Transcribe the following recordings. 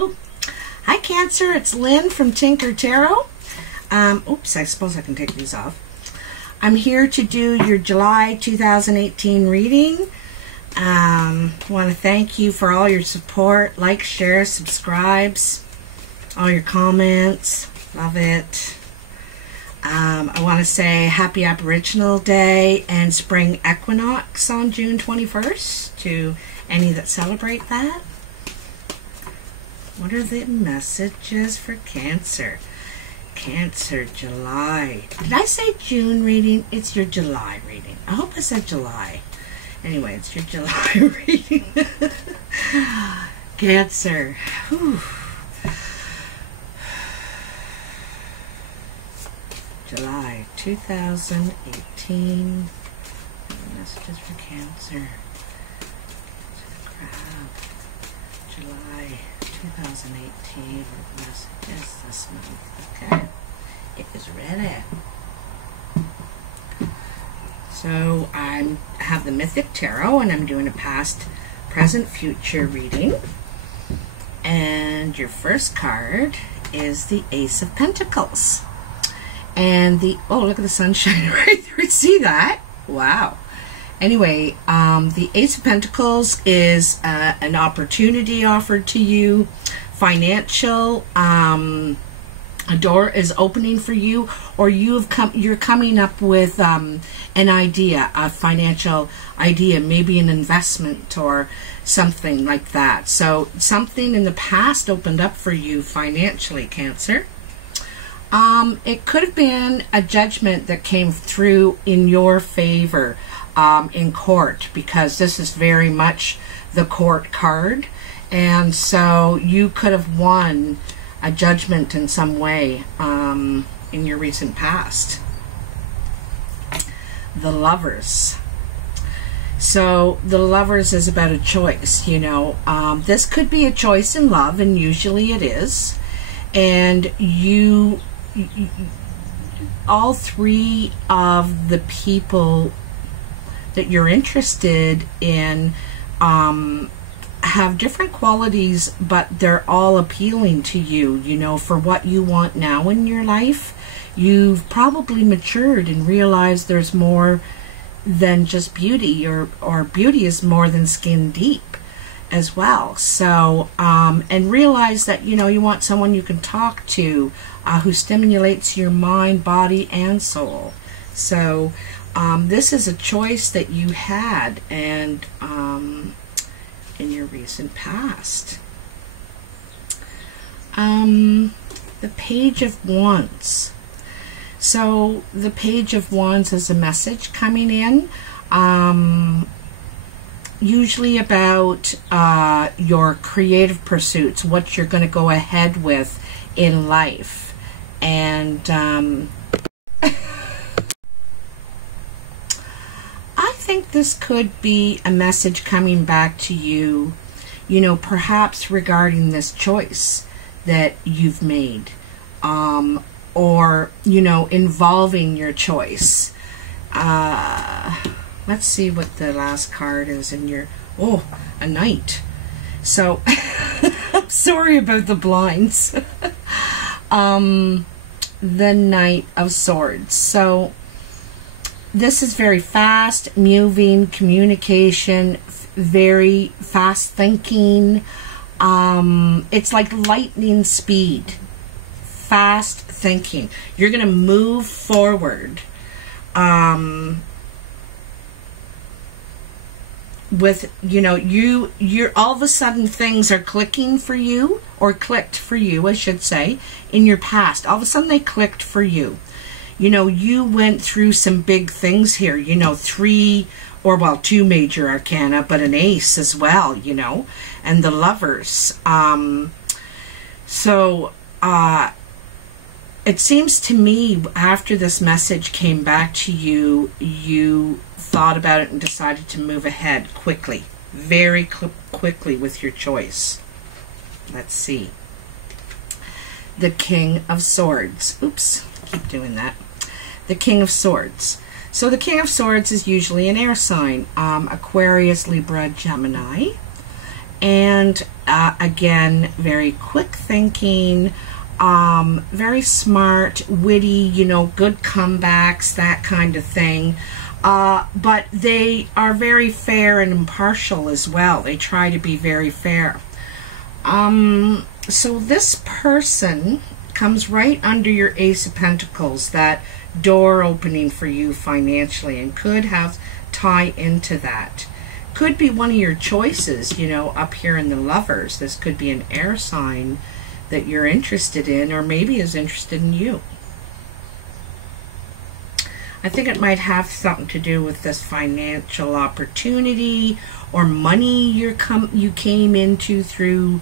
Ooh. Hi Cancer, it's Lynn from Tinker Tarot. Oops, I suppose I can take these off. I'm here to do your July 2018 reading. I want to thank you for all your support, like, share, subscribes, all your comments. Love it. I want to say happy Aboriginal Day and Spring Equinox on June 21st to any that celebrate that. What are the messages for Cancer? Cancer, July. Did I say June reading? It's your July reading. I hope I said July. Anyway, it's your July reading. Cancer. Whew. July 2018. Messages for Cancer. Crab. July 2018. Messages this month. Okay. It is ready. So I have the Mythic Tarot and I'm doing a past, present, future reading. And your first card is the Ace of Pentacles. And the, oh, look at the sunshine right there. See that? Wow. Anyway, the Ace of Pentacles is an opportunity offered to you, financial, a door is opening for you, or you're coming up with an idea, a financial idea, maybe an investment or something like that. So something in the past opened up for you financially, Cancer. It could have been a judgment that came through in your favor in court, because this is very much the court card, and so you could have won a judgment in some way in your recent past. The Lovers. So the Lovers is about a choice, you know. This could be a choice in love, and usually it is. And you all three of the people that you're interested in have different qualities, but they're all appealing to you, you know, for what you want now in your life. You've probably matured and realized there's more than just beauty, or beauty is more than skin deep as well. So, and realize that, you know, you want someone you can talk to who stimulates your mind, body, and soul. So, this is a choice that you had, and in your recent past. The Page of Wands. So the Page of Wands is a message coming in, usually about your creative pursuits, what you're going to go ahead with in life. And I think this could be a message coming back to you, you know, perhaps regarding this choice that you've made, or, you know, involving your choice. Let's see what the last card is in your, oh, a Knight. So, I'm sorry about the blinds. The Knight of Swords. So, this is very fast moving communication, very fast thinking. It's like lightning speed. Fast thinking. You're going to move forward with, you know, you're all of a sudden things are clicking for you, or clicked for you, I should say, in your past. All of a sudden they clicked for you. You know, you went through some big things here, you know, 3 or, well, 2 major arcana, but an ace as well, you know, and the Lovers. It seems to me after this message came back to you, you thought about it and decided to move ahead quickly, very quickly with your choice. Let's see. The King of Swords. Oops, keep doing that. The King of Swords. So the King of Swords is usually an air sign, Aquarius, Libra, Gemini. And again, very quick thinking, very smart, witty, you know, good comebacks, that kind of thing. But they are very fair and impartial as well. They try to be very fair. So this person comes right under your Ace of Pentacles, that door opening for you financially, and could have tie into that. Could be one of your choices, you know, up here in the Lovers. This could be an air sign that you're interested in, or maybe is interested in you. I think it might have something to do with this financial opportunity or money you came into through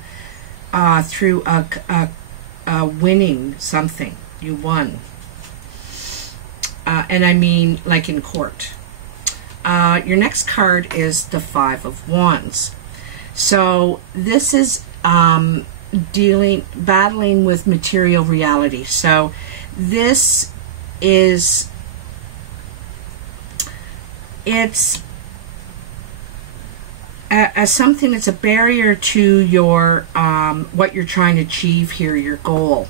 winning something. You won, and I mean like in court. Your next card is the Five of Wands. So this is battling with material reality. So this is, it's something that's a barrier to your what you're trying to achieve here, your goal.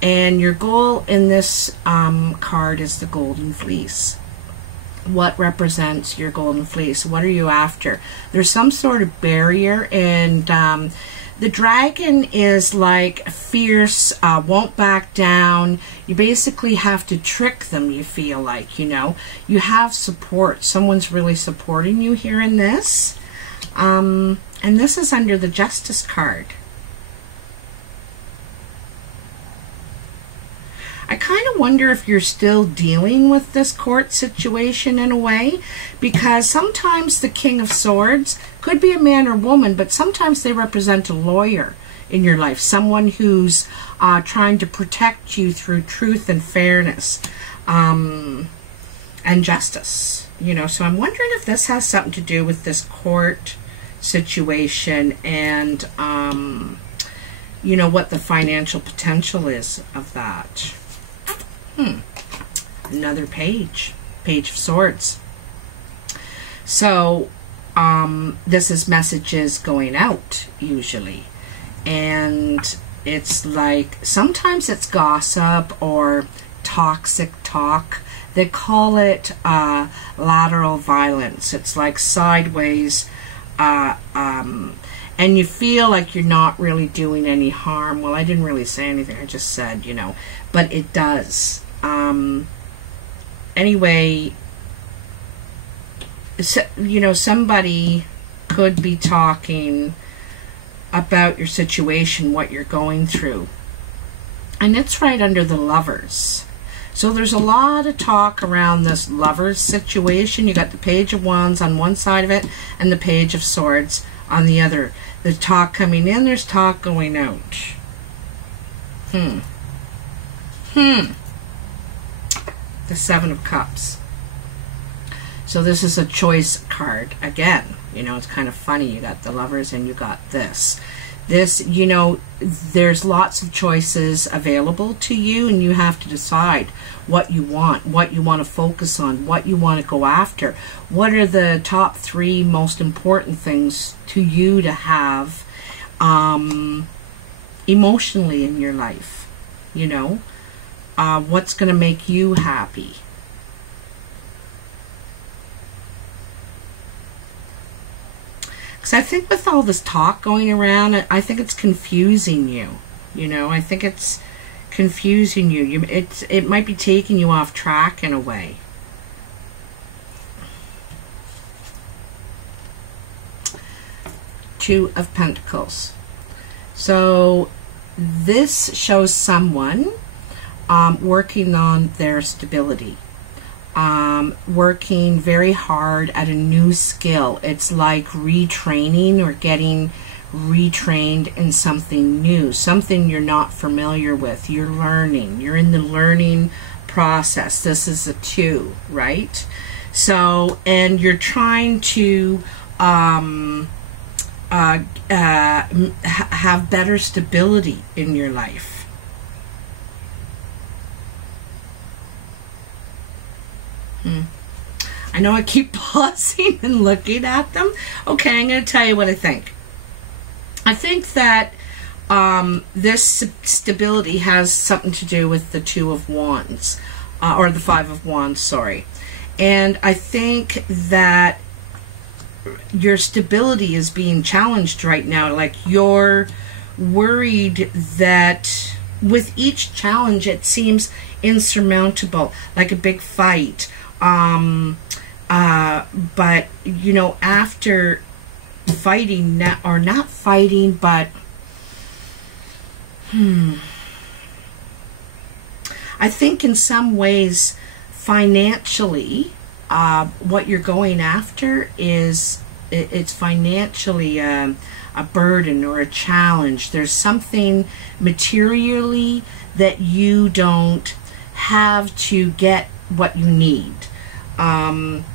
And your goal in this card is the Golden Fleece. What represents your Golden Fleece? What are you after? There's some sort of barrier, and the dragon is like fierce, won't back down. You basically have to trick them, you feel like, you know. You have support. Someone's really supporting you here in this. And this is under the Justice card. I kind of wonder if you're still dealing with this court situation in a way, because sometimes the King of Swords could be a man or woman, but sometimes they represent a lawyer in your life, someone who's trying to protect you through truth and fairness and justice, you know. So I'm wondering if this has something to do with this court situation and, you know, what the financial potential is of that. Another page of Swords. So this is messages going out usually, and it's like sometimes it's gossip or toxic talk. They call it lateral violence. It's like sideways, and you feel like you're not really doing any harm. Well, I didn't really say anything. I just said, you know, but it does. Anyway, so, you know, somebody could be talking about your situation, what you're going through. And it's right under the Lovers. So there's a lot of talk around this Lovers situation. You got the Page of Wands on one side of it and the Page of Swords on the other. There's talk coming in, there's talk going out. The Seven of Cups. So this is a choice card. Again, you know, it's kind of funny. You got the Lovers and you got this. This, you know, there's lots of choices available to you, and you have to decide what you want to focus on, what you want to go after. What are the top 3 most important things to you to have emotionally in your life, you know? What's going to make you happy? Because I think with all this talk going around, I think it's confusing you. You know, I think it's confusing you. It might be taking you off track in a way. Two of Pentacles. So this shows someone working on their stability, working very hard at a new skill. It's like retraining or getting retrained in something new, something you're not familiar with. You're learning. You're in the learning process. This is a 2, right? So, and you're trying to have better stability in your life. I know I keep pausing and looking at them. Okay, I'm going to tell you what I think. I think that this stability has something to do with the Two of Wands, or the Five of Wands, sorry. And I think that your stability is being challenged right now. Like, you're worried that with each challenge it seems insurmountable, like a big fight. But, you know, after fighting, or not fighting, but I think in some ways financially, what you're going after is, it's financially a burden or a challenge. There's something materially that you don't have to get what you need.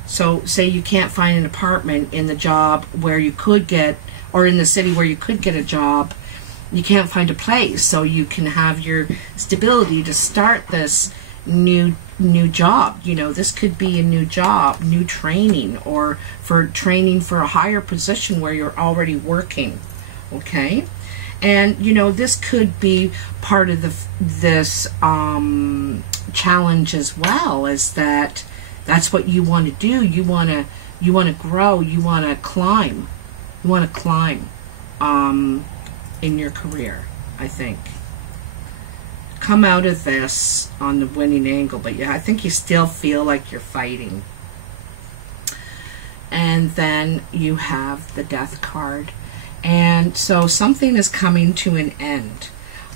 So say you can't find an apartment in the job where you could get, or in the city where you could get a job, you can't find a place, so you can have your stability to start this new job. You know, this could be a new job, new training, or for training for a higher position where you're already working. Okay, and you know, this could be part of this challenge as well, is that that's what you want to do. You want to grow. You want to climb. You want to climb in your career, I think. Come out of this on the winning angle, but yeah, I think you still feel like you're fighting. And then you have the Death card, and so something is coming to an end.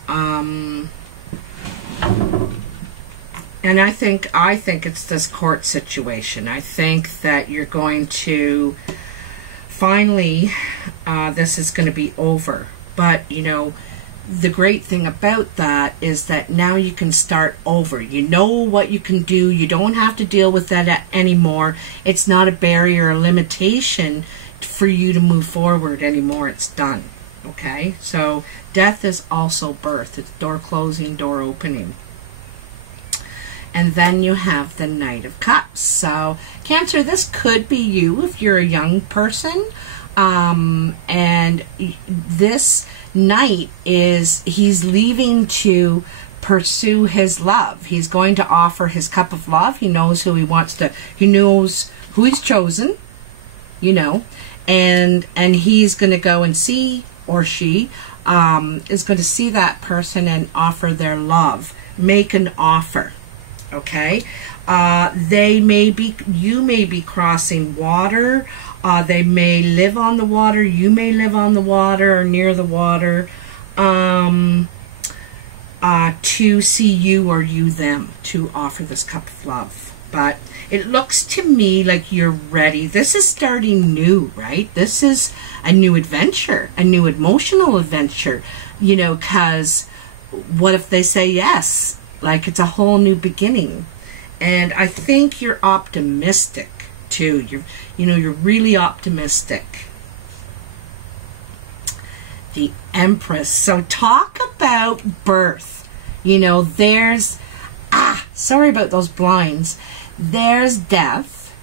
And I think it's this court situation. I think that you're going to finally, this is going to be over. But, you know, the great thing about that is that now you can start over. You know what you can do. You don't have to deal with that anymore. It's not a barrier or limitation for you to move forward anymore. It's done. Okay? So death is also birth. It's door closing, door opening. And then you have the Knight of Cups. So Cancer, this could be you if you're a young person. And this Knight he's leaving to pursue his love. He's going to offer his cup of love. He knows who he wants to, he knows who he's chosen, you know, and he's going to go and see, or she is going to see that person and offer their love, make an offer. Okay, you may be crossing water. They may live on the water. You may live on the water or near the water. To see you or you them to offer this cup of love. But it looks to me like you're ready. This is starting new, right? This is a new adventure, a new emotional adventure. You know, because what if they say yes? Like, it's a whole new beginning. And I think you're optimistic too. You're really optimistic. The Empress. So talk about birth. You know, there's sorry about those blinds. There's death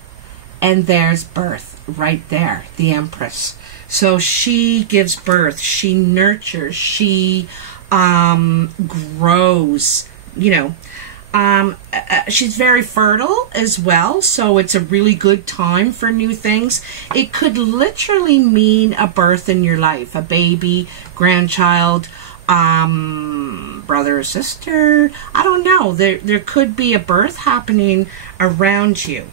and there's birth right there. The Empress. So she gives birth, she nurtures, she grows. You know, she's very fertile as well, so it's a really good time for new things. It could literally mean a birth in your life, a baby, grandchild, brother or sister. I don't know. There could be a birth happening around you.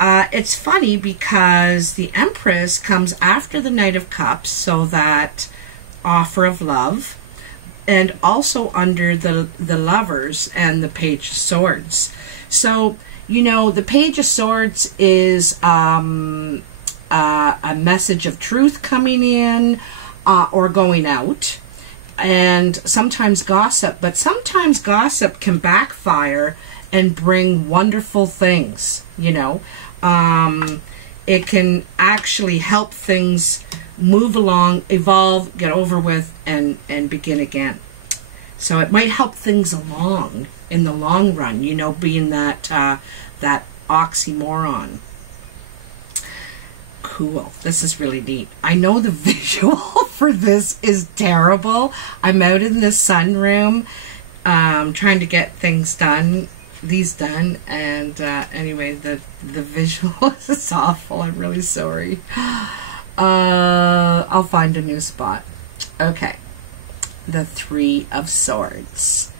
It's funny because the Empress comes after the Knight of Cups, so that offer of love. And also under the Lovers and the Page of Swords. So, you know, the Page of Swords is a message of truth coming in or going out. And sometimes gossip. But sometimes gossip can backfire and bring wonderful things, you know. It can actually help things move along, evolve, get over with, and begin again. So it might help things along in the long run, you know, being that that oxymoron. Cool. This is really neat. I know the visual for this is terrible. I'm out in the sunroom trying to get things done, and anyway, the visual is awful. I'm really sorry. I'll find a new spot. Okay, the Three of Swords.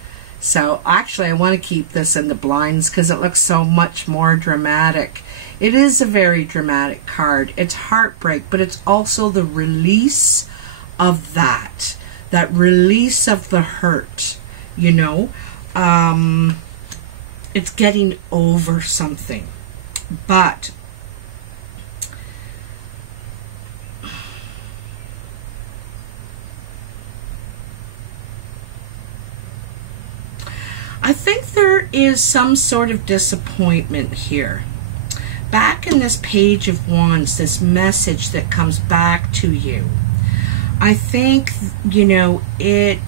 So actually I want to keep this in the blinds because it looks so much more dramatic. It is a very dramatic card. It's heartbreak, but it's also the release of that release of the hurt, you know. It's getting over something. But I think there is some sort of disappointment here. Back in this Page of Wands, this message that comes back to you, I think, you know, it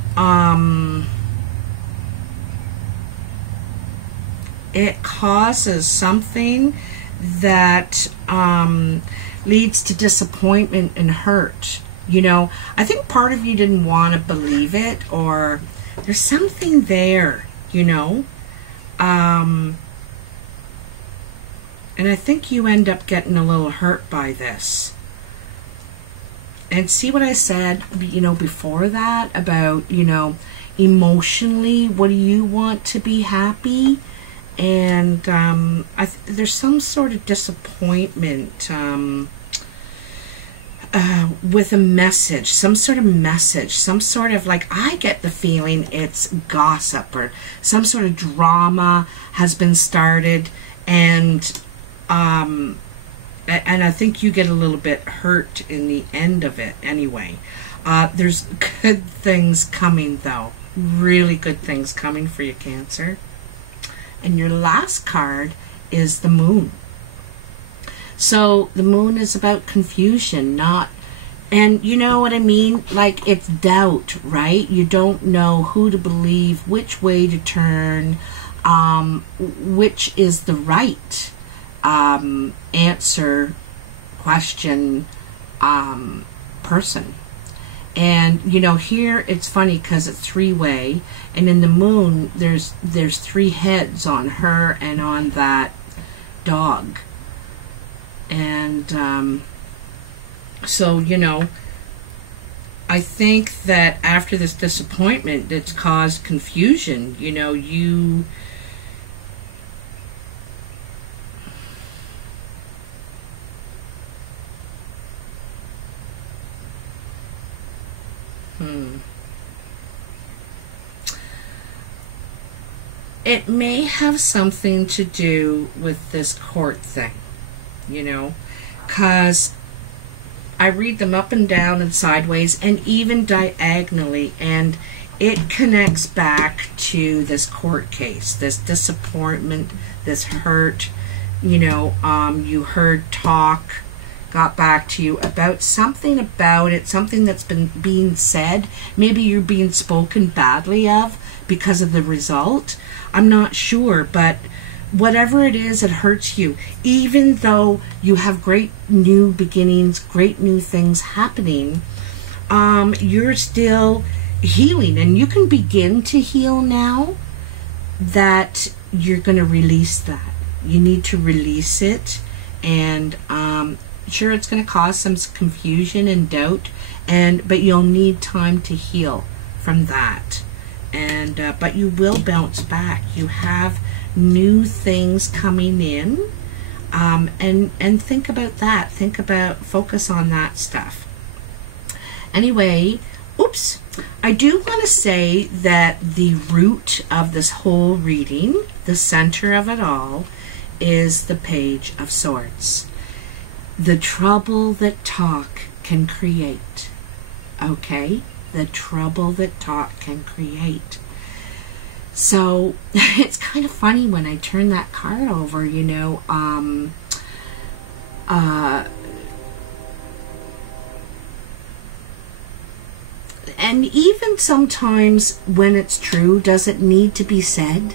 causes something that leads to disappointment and hurt. You know, I think part of you didn't want to believe it, or there's something there, you know. And I think you end up getting a little hurt by this. And see what I said, you know, before that about, you know, emotionally, what do you want to be happy? And there's some sort of disappointment with a message, some sort of like, I get the feeling it's gossip or some sort of drama has been started, and I think you get a little bit hurt in the end of it anyway. There's good things coming though, really good things coming for you, Cancer. And your last card is the Moon. So the Moon is about confusion, and you know what I mean? Like, it's doubt, right? You don't know who to believe, which way to turn, which is the right answer, question, person. And you know, here it's funny because it's three-way, and in the Moon there's three heads on her and on that dog. And so, you know, I think that after this disappointment that's caused confusion, you know, you it may have something to do with this court thing, you know, because I read them up and down and sideways and even diagonally, and it connects back to this court case, this disappointment, this hurt. You know, you heard talk, got back to you about it, something that's been being said. Maybe you're being spoken badly of because of the result. I'm not sure, but whatever it is, it hurts you. Even though you have great new beginnings, great new things happening, you're still healing, and you can begin to heal now that you're going to release that. You need to release it, and sure, it's going to cause some confusion and doubt, but you'll need time to heal from that. And but you will bounce back. You have new things coming in, and think about that. Focus on that stuff. Anyway, oops, I do want to say that the root of this whole reading, the center of it all, is the Page of Swords. The trouble that talk can create. Okay? The trouble that talk can create. So it's kind of funny when I turn that card over, you know, and even sometimes when it's true, does it need to be said?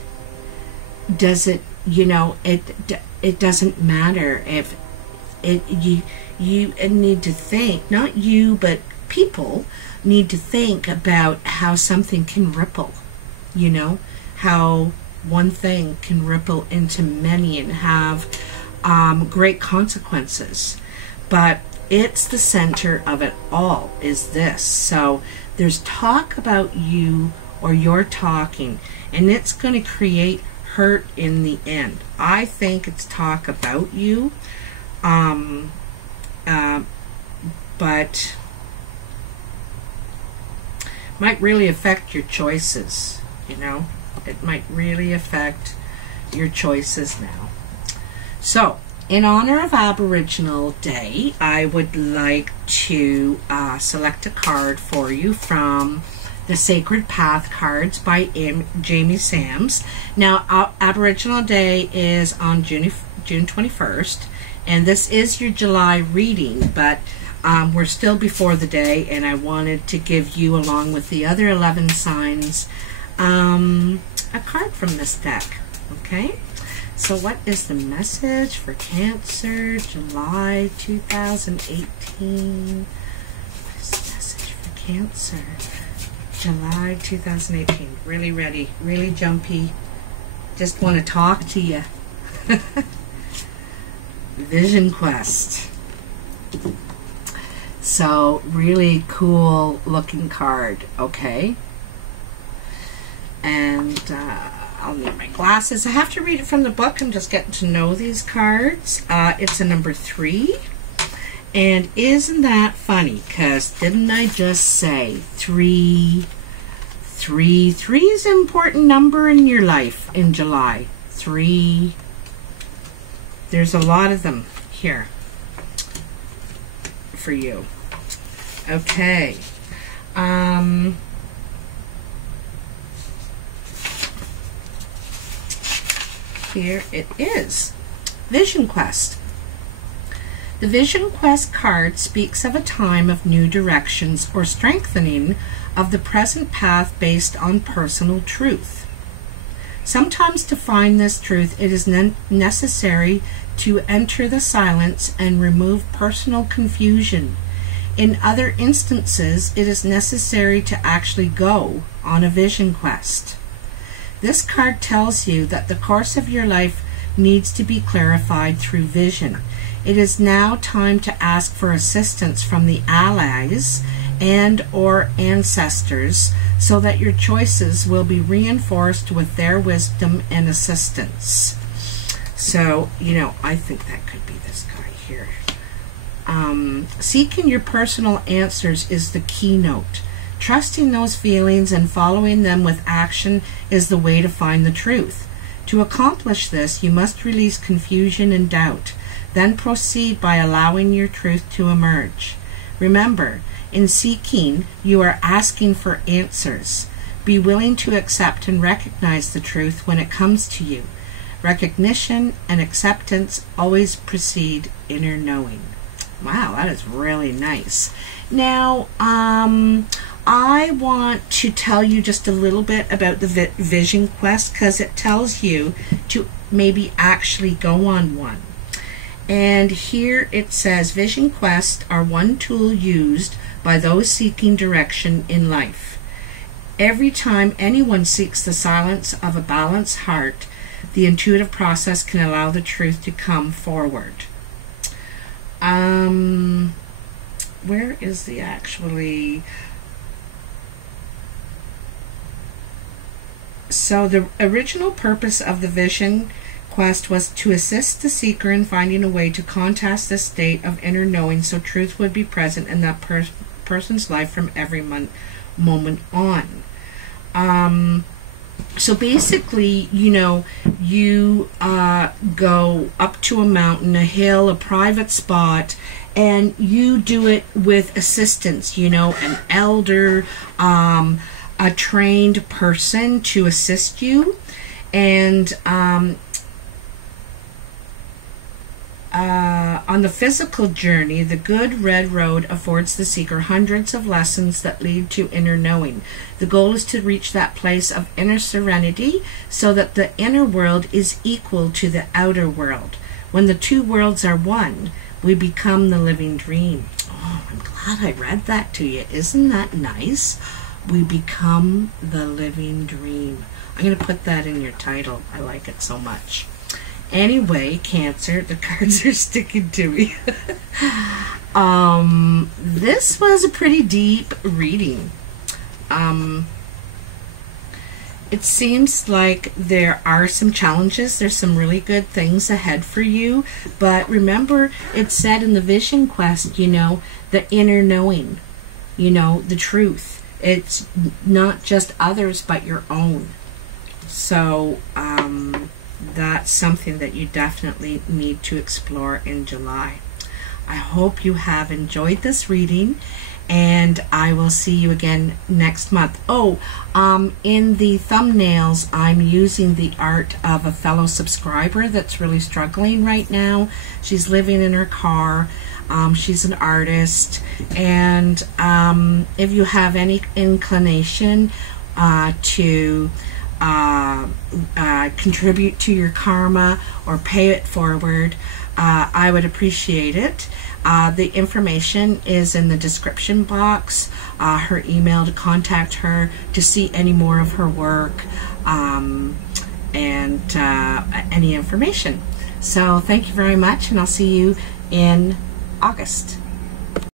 Does it, you know, it doesn't matter if you need to think, not you, but people need to think about how something can ripple, you know, how one thing can ripple into many and have great consequences. But it's the center of it all is this. So there's talk about you or you're talking, and it's going to create hurt in the end. I think it's talk about you, but might really affect your choices, you know. It might really affect your choices now. So, in honor of Aboriginal Day, I would like to select a card for you from the Sacred Path cards by Jamie Sams. Now, Aboriginal Day is on June 21st, and this is your July reading, but we're still before the day, and I wanted to give you, along with the other 11 signs, a card from this deck. Okay? So what is the message for Cancer, July 2018? What is the message for Cancer, July 2018? Really ready, really jumpy. Just want to talk to you. Vision Quest. So, really cool looking card, okay? And I'll need my glasses. I have to read it from the book. I'm just getting to know these cards. It's a number 3. And isn't that funny? Because didn't I just say 3? 3 is an important number in your life in July. 3. There's a lot of them here for you. Okay. Here it is. Vision Quest. The Vision Quest card speaks of a time of new directions or strengthening of the present path based on personal truth. Sometimes to find this truth, it is necessary to enter the silence and remove personal confusion. In other instances, it is necessary to actually go on a vision quest. This card tells you that the course of your life needs to be clarified through vision. It is now time to ask for assistance from the allies and or ancestors so that your choices will be reinforced with their wisdom and assistance. So, you know, I think that could be this guy here. Seeking your personal answers is the keynote. Trusting those feelings and following them with action is the way to find the truth. To accomplish this, you must release confusion and doubt, then proceed by allowing your truth to emerge. Remember, in seeking, you are asking for answers. Be willing to accept and recognize the truth when it comes to you. Recognition and acceptance always precede inner knowing. Wow, that is really nice. Now, I want to tell you just a little bit about the Vision Quest because it tells you to maybe actually go on one. And here it says, Vision Quests are one tool used by those seeking direction in life. Every time anyone seeks the silence of a balanced heart, the intuitive process can allow the truth to come forward. Where is the actually... So the original purpose of the Vision Quest was to assist the seeker in finding a way to contest the state of inner knowing so truth would be present in that person's life from every moment on. So basically, you know, you go up to a mountain, a hill, a private spot, and you do it with assistance, you know, an elder, a trained person to assist you. And on the physical journey, the good red road affords the seeker hundreds of lessons that lead to inner knowing. The goal is to reach that place of inner serenity so that the inner world is equal to the outer world. When the two worlds are one, we become the living dream. Oh, I'm glad glad I read that to you. Isn't that nice? We become the living dream. I'm going to put that in your title. I like it so much. Anyway, Cancer, the cards are sticking to me. This was a pretty deep reading. It seems like there are some challenges. There's some really good things ahead for you. But remember, it said in the Vision Quest, you know, the inner knowing, you know, the truth. It's not just others, but your own. So, that's something that you definitely need to explore in July. I hope you have enjoyed this reading, and I will see you again next month. Oh, in the thumbnails, I'm using the art of a fellow subscriber that's really struggling right now. She's living in her car. She's an artist, and if you have any inclination to contribute to your karma or pay it forward, I would appreciate it. The information is in the description box, her email to contact her to see any more of her work, and any information. So thank you very much, and I'll see you in August.